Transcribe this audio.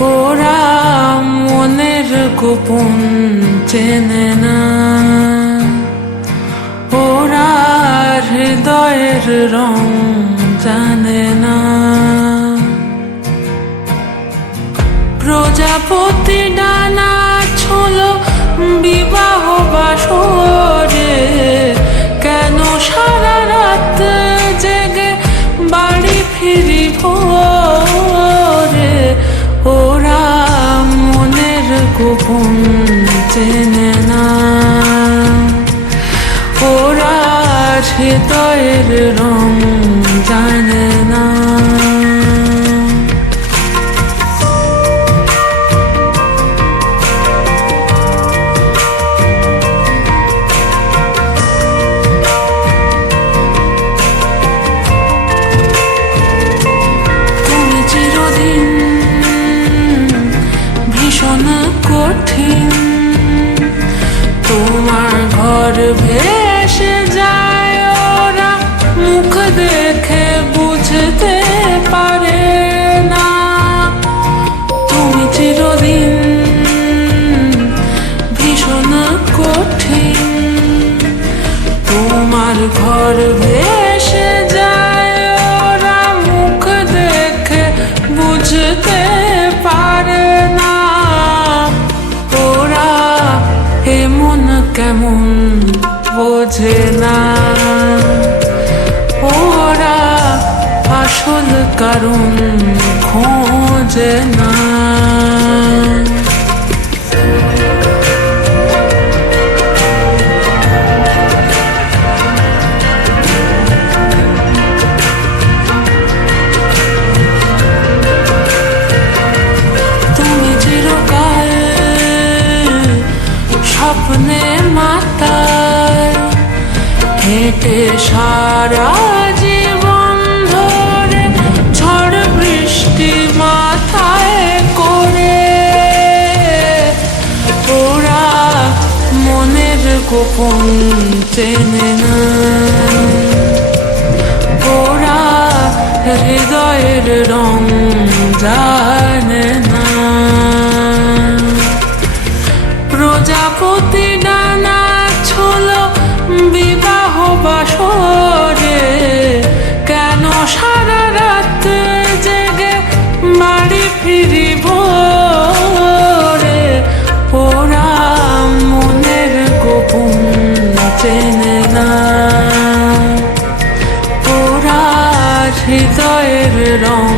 ওরা মনের গোপন চেনে না, ওরা হৃদয়ের রং জানে না। প্রজাপতি ডানা ছোল বিবাহ বাসরে, কেন সারা রাত জেগে বাড়ি ফিরি ভোরে। ওরা মনের গোপন চেনে না, ওরা হৃদয়ের রং জানে না। কঠিন তোমার ঘর ভেসে যায়, ওরা মুখ দেখে বুঝতে পারে না। তুমি চিরদিন ভীষণ কঠিন, তোমার ঘর ভেসে যায়, ওরা মুখ দেখে বুঝতে পারে না। কেমন বোঝে না, ওরা আসল কারণ খোঁজে না। তুমি চিরকাল স্বপ্নে মাতায় হেঁটে সারা জীবন ধরে, ঝড় বৃষ্টি মাথায় করে। ওরা মনের গোপন চেনে না, ওরা হৃদয়ের রং জানে না। প্রজাপতি ডানা ছোল বিবাহ বাসরে, কেন সারা রাত জেগে বাড়ি ফিরি ভোরে। ওরা মনের গোপন চেনে না, ওরা হৃদয়ের রং